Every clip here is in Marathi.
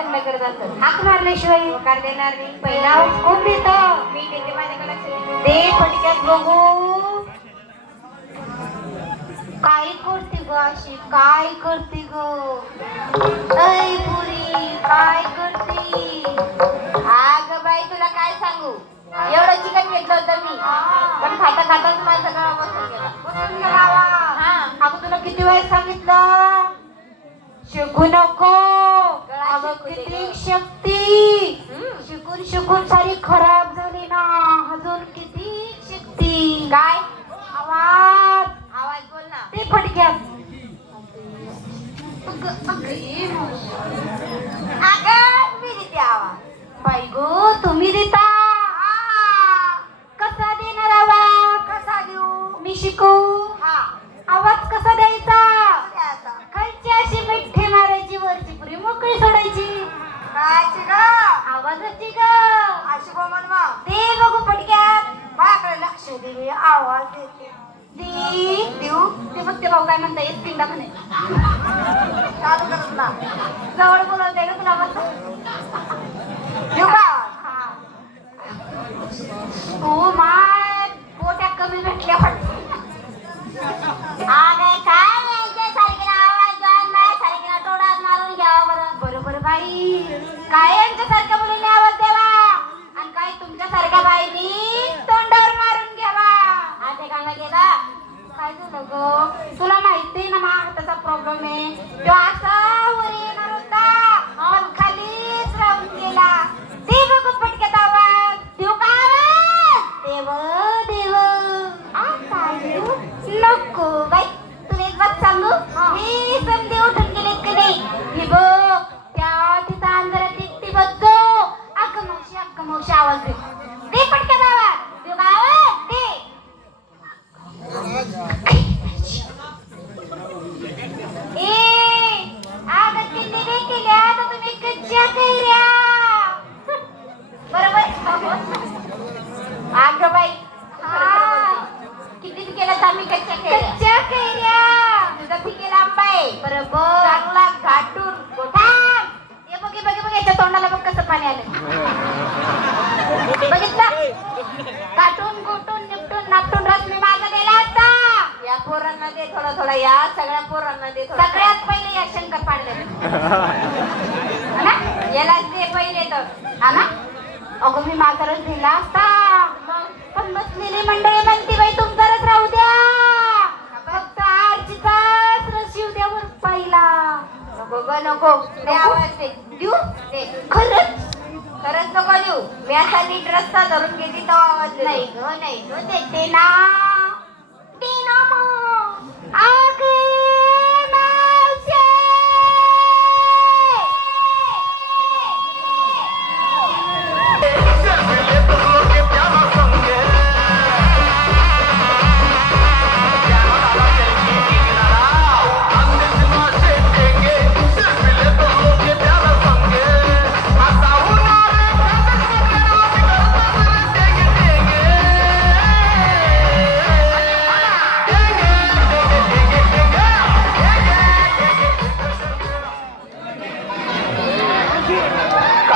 लग्न करत असत. हाक मारल्याशिवाय होकार देणार नाही. पहिला कोण देत. मी देते माझ्याकडे दे फटक्यात बघू. काय करते ग अशी? काय करते ग? ऐ पुरी काय करते? अग बाई तुला काय सांगू? एवढं चिकन घेतलं होतं मी. पण खाता खाताच माझा गळा बसून गेला. बसून गेला हा. अगं तुला किती वेळ सांगितलं? शिकू नको. किती. शक्ती. शिकून शिकून सारी खराब झाली ना अजून किती शक्ती. काय? आवाज. आवाज बोल ना. ते फटक्यात अगं मी देते आवाज बाई गो तुम्ही देता कसा देणार आवाज कसा देऊ मी शिकू हा आवाज कसा द्यायचा दे आता. खालची अशी मिठ्ठे मारायची वरची पुरी मोकळी सोडायची काय ग आवाजाची ग अशी बोमन मग दे बघू पटक्यात माझ्याकडे आवाज देते. देऊ. ते फक्त भाऊ काय म्हणता येत पिंडा म्हणे. चालू करत ना जवळ बोलवते का तुला देऊ का? माय पोट्या कमी भेटल्या काय नाही सारखी आवाज जाऊन नाही सारखी टोळा मारून घ्यावा बरं बरोबर बाई. काय यांच्यासारखं मुलीने आवाज द्यावा आणि काय तुमच्यासारख्या बाईनी तोंडावर मारून घ्यावा आता गाणं गेला काय तुला माहिती ना मग हाताचा प्रॉब्लेम आहे? तो असा तुम्ही कैऱ्या बरोबर. अगं बाई किती केलं आम्ही कच्च्या कच्च्या कैऱ्या तुझा पिकेला आंबा आहे बरोबर चांगला घाटून हे बघ बघ बघ याच्या तोंडाला बघ कसं पाणी आलं बघितलं काटून कुटून निपटून नापटून रस मी माझा गेला होता या पोरांना दे थोडा थोडा या सगळ्या पोरांना दे थोडा सगळ्यात पहिले या शंकर पाडले याला दे पहिले तर. हा ना? अगं मी माझा रस दिला असता. पण बसलेली मंडळी म्हणते बाई तुमचा रस राहू द्या. फक्त आजीचाच रस येऊ द्या वर पहिला. नको ग नको. दे आवाज दे देऊ? दे. खरंच? खरंच नको देऊ. मी असा नीट रस्ता धरून घेते तो आवाज. नाही ग नाही ग देते ना.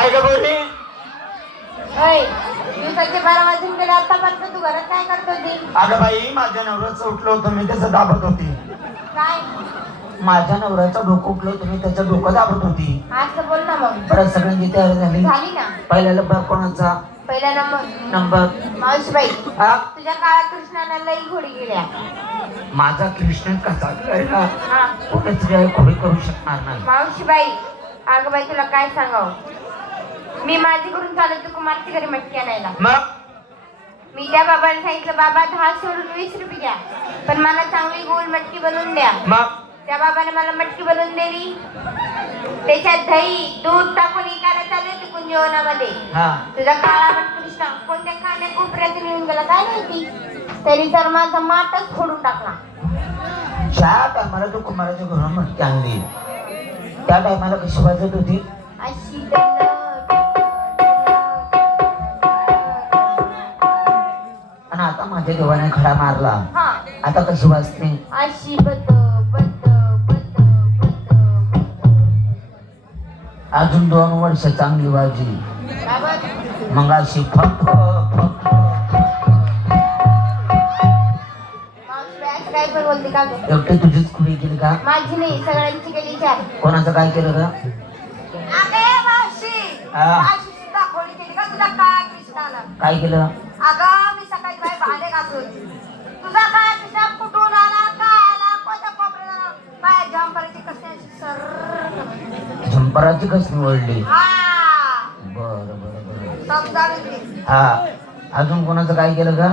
काय ग बोली दिवसाचे बारा वाजून गेले आतापर्यंत तू घरात काय करत होती अगं बाई माझ्या नवऱ्याचं उठलं होतं मी त्याचं दाबत होती. काय? माझ्या नवऱ्याचं डोकं उठलं होतं मी त्याचं डोकं दाबत होती. असं बोल ना मग. परत सगळ्यांची तयारी झाली. झाली ना? पहिला नंबर कोणाचा? पहिला नंबर? नंबर. मावशीबाई हा? तुझ्या काळात कृष्णाला लई घोडी गेल्या. माझा कृष्ण कसा करायला हा. कोणीच काही खोडी करू शकणार नाही. मावशीबाई अगं बाई तुला काय सांगावं? मी माझी करून चालत होतो कुमारची घरी मटकी आणायला. मग? मी त्या बाबाला सांगितलं बाबा दहा सोडून वीस रुपये द्या पण मला चांगली गोल मटकी बनवून द्या. मग? त्या बाबाने मला मटकी बनवून दिली. त्याच्यात दही दूध टाकून इकायला चालू होती कुंज जेवणामध्ये हा. तुझा काळा मट कृष्णा कोणत्या कान्या कोपऱ्यातून येऊन गेला काय माहिती? तरी तर माझा माटच फोडून टाकला. ज्या टायमाला तू कुमाराच्या घरून मटकी आणली त्या टायमाला कशी वाजत होती? अशी तर- माझ्या देवाने खडा मारला. आता कशी वाजते अशी अजून दोन वर्ष चांगली भाजी मग अशी फक फक मावशी बाई असं काय पण बोलते का गं? एकटे तुझीच खुडी केली का? माझी नाही सगळ्यांची केली कोणाचं काय केलं का? काय केलं अगं मी सकाळी बाई भांडे घासून तुझा काय कृष्णा कुठून आला काय आला कोणत्या कोपऱ्याला बाय जंपराची कसली अशी सर झंपराची हा. बर बर बर. हा. अजून कोणाचं काय केलं का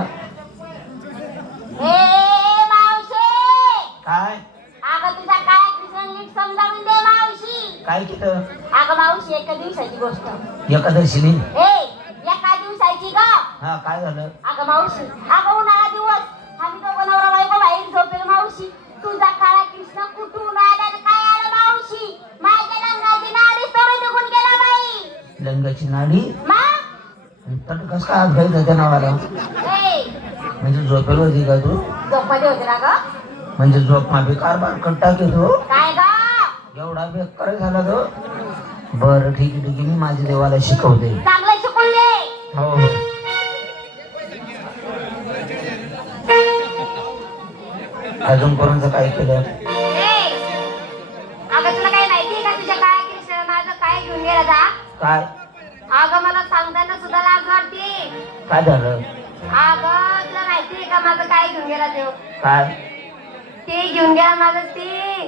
ए मावशी! काय? अगं तुझा काय कृष्ण नीट समजावून दे मावशी. काय केलं? अगं मावशी एका दिवसाची गोष्ट. एकादशीने ए एका दिवसाची ग. हा काय झालं? अगं मावशी अगं उन्हाळा दिवस. आम्ही दोघं नवरा बायको बाहेर झोपेल मावशी. तुझा काळा कृष्ण कुठून आला आणि काय आलं मावशी? माझ्या रंगाची नाडी सोडून निघून गेला बाई. लंगाची नाडी? मग? तर कस काय हात नावाला म्हणजे झोपेल होती का तू? झोपमध्ये होते ना ग? म्हणजे झोप माफी कारभार कट्टा घेतो काय ग? एवढा बेकार झाला तो? बरं ठीक आहे ठीक आहे मी माझ्या देवाला शिकवते. चांगलं शिकून दे हो. अजून कोणाचं काय केलं? अगं तुला काय माहितीये का तुझ्या काय कृष्ण माझं काय घेऊन गेला जा. काय? अगं मला सांगताना सुद्धा लाज वाटते काय झालं? अगं तुला माहितीये का माझं काय घेऊन गेला देव काय? ते घेऊन गेला माझं ते.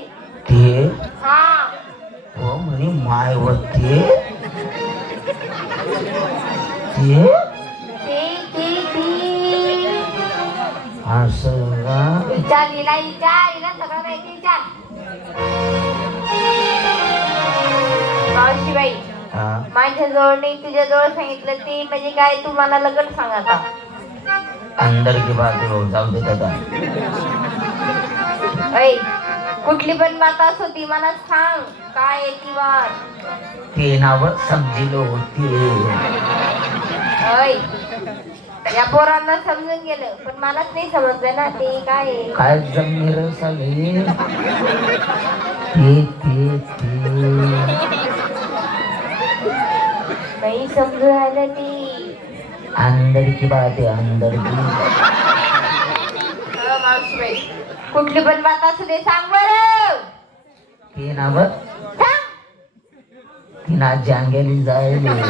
ते? हा. हो म्हणे माय व ते ते ते? विचार हिला सगळं माहिती विचार मावशीबाई माझ्या जवळ नाही तुझ्या जवळ सांगितलं ते म्हणजे काय तू मला लगत सांग आता. अंदर की बात है, जाऊ दे दादा. ऐ कुठली पण बात असो ती मला सांग काय आहे ती बात. ते नाव समजिलो होते. ऐ या पोरांना समजून गेलं पण मलाच नाही समजलं ना ते काय आहे. काय जमीर ते ते ते. नाही समजून राहिलं ती. अंदर की बात है अंदर की. हो, मावशीबाई. कुठली पण बात असू दे सांग बरं. ते नाव? सांग. तिना जांगेली जायले.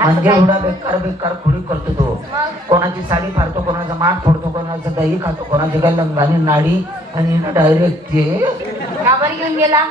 म्हणजे एवढा बेकार बेकार खोडी करतो तो. कोणाची साडी फाडतो कोणाचा माठ फोडतो कोणाचं दही खातो कोणाची काय लंगानी नाडी आणि डायरेक्ट ते घेऊन गेला?